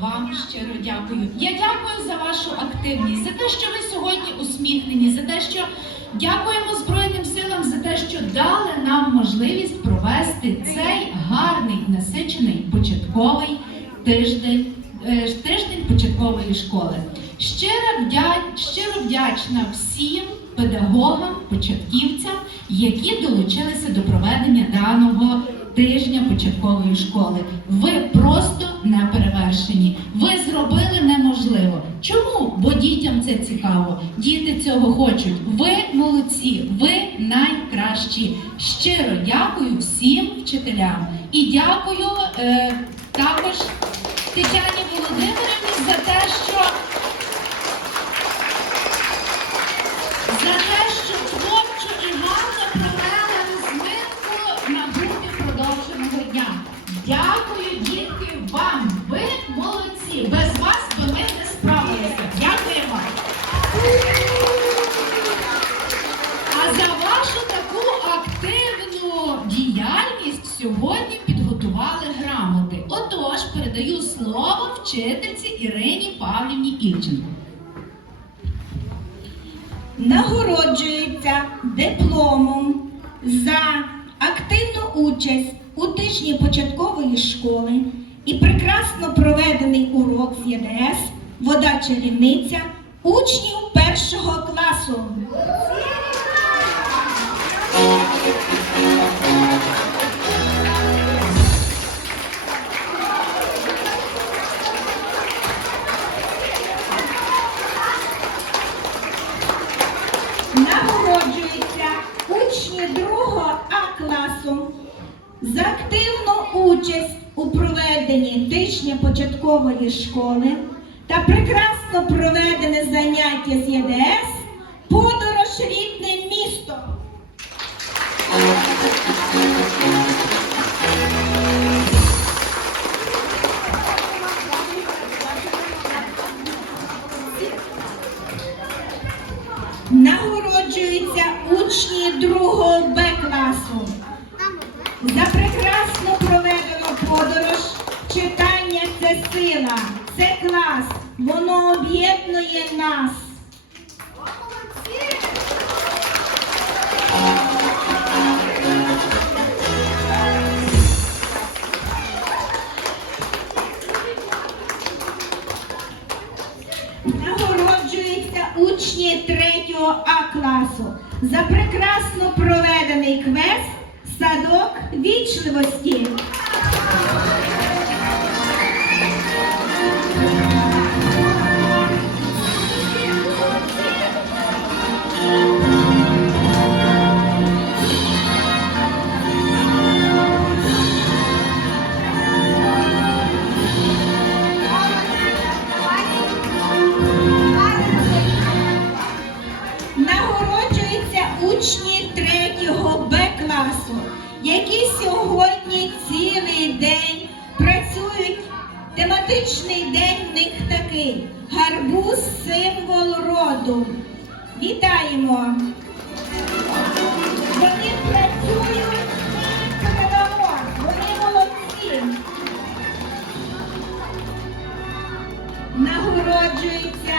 вам щиро дякую. Я дякую за вашу активність, за те, що ви сьогодні усміхнені, за те, що дякуємо Збройним силам за те, що дали нам можливість провести цей гарний насичений початковий тиждень, е, тиждень початкової школи. Щиро, вдя- щиро вдячна всім педагогам, початківцям, які долучилися до проведення даного тижня початкової школи. Ви просто не перевершені. Ви зробили неможливо. Чому? Бо дітям це цікаво. Діти цього хочуть. Ви молодці, ви найкращі. Щиро дякую всім вчителям і дякую е, також Тетяні Володимирівні за те, що за те, що Дякую, дітки, вам. Ви молодці. Без вас би ми не справилися. Дякуємо. А за вашу таку активну діяльність сьогодні підготували грамоти. Отож, передаю слово вчительці Ірині Павлівні Ільченко. нагороджується дипломом за активну участь у тижні початкової школи і прекрасно проведений урок з ЄДС Вода чарівниця учнів першого класу. Активну участь у проведенні тижня початкової школи та прекрасно проведене заняття з ЄДС подорож рідним містом. Нагороджуються учні другого Б класу це це клас, воно об'єднує нас. Нагороджуються учні 3 А класу за прекрасно проведений квест Садок вічливості. Вітаємо! Вони працюють передовок. Вони молодці. Нагороджуються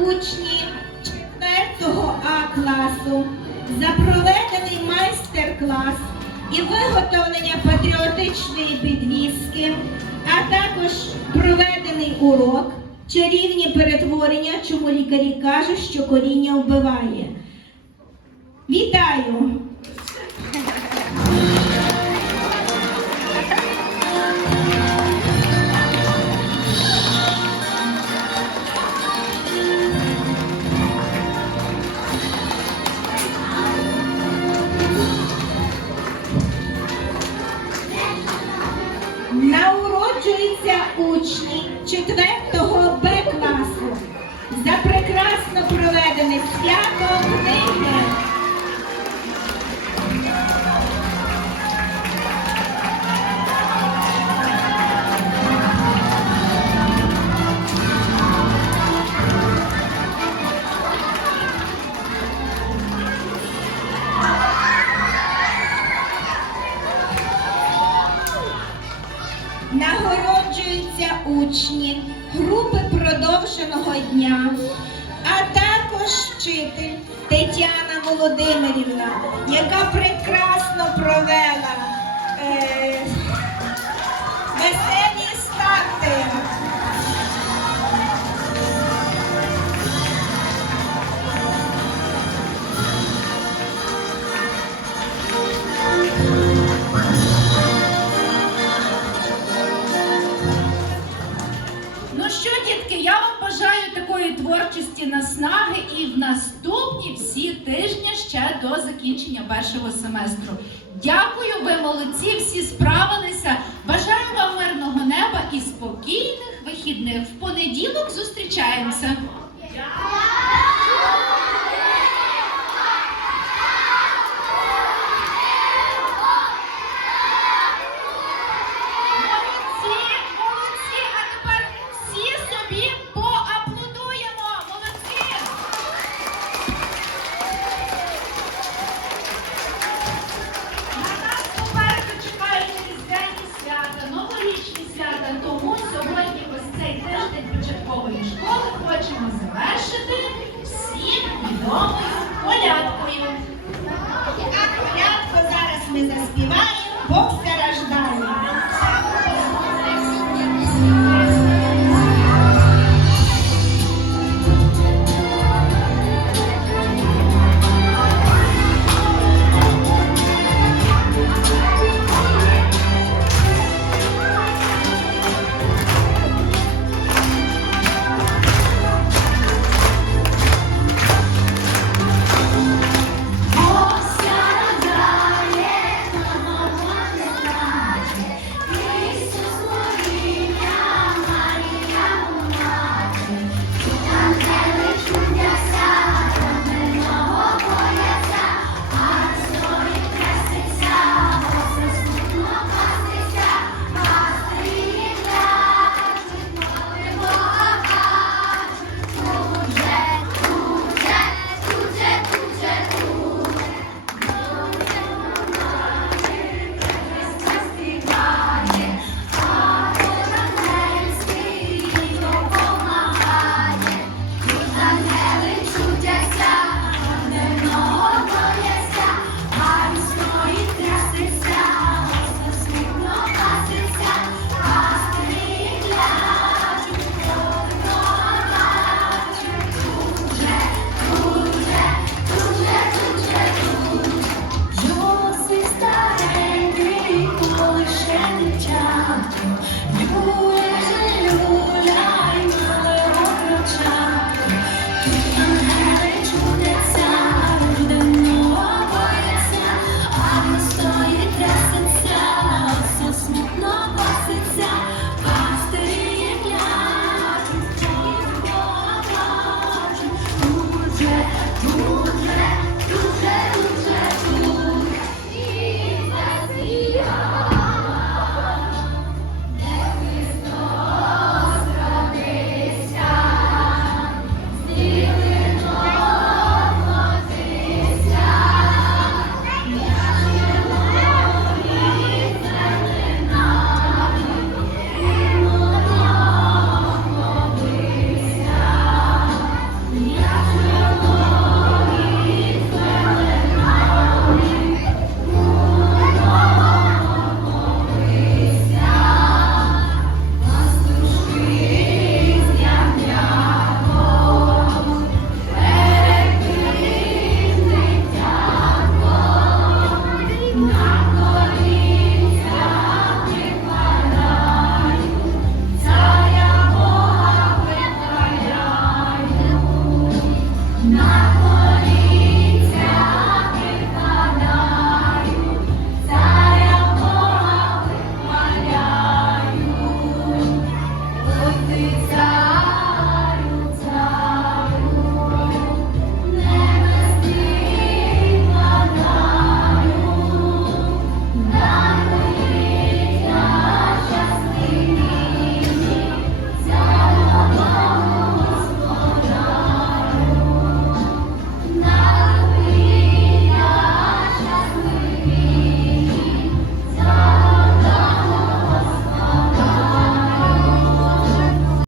учні 4 А класу за проведений майстер-клас і виготовлення патріотичної підвіски, а також проведений урок чарівні перетворення, чому лікарі кажуть, що коріння вбиває. Вітаю! Нагороджуються учні групи продовженого дня, а також вчитель Тетяна Володимирівна, яка прекрасно провела е, веселі старти. Першого семестру. Дякую, ви молодці, всі справилися. Бажаю вам мирного неба і спокійних вихідних. В понеділок зустрічаємося. дуже, дуже, дуже.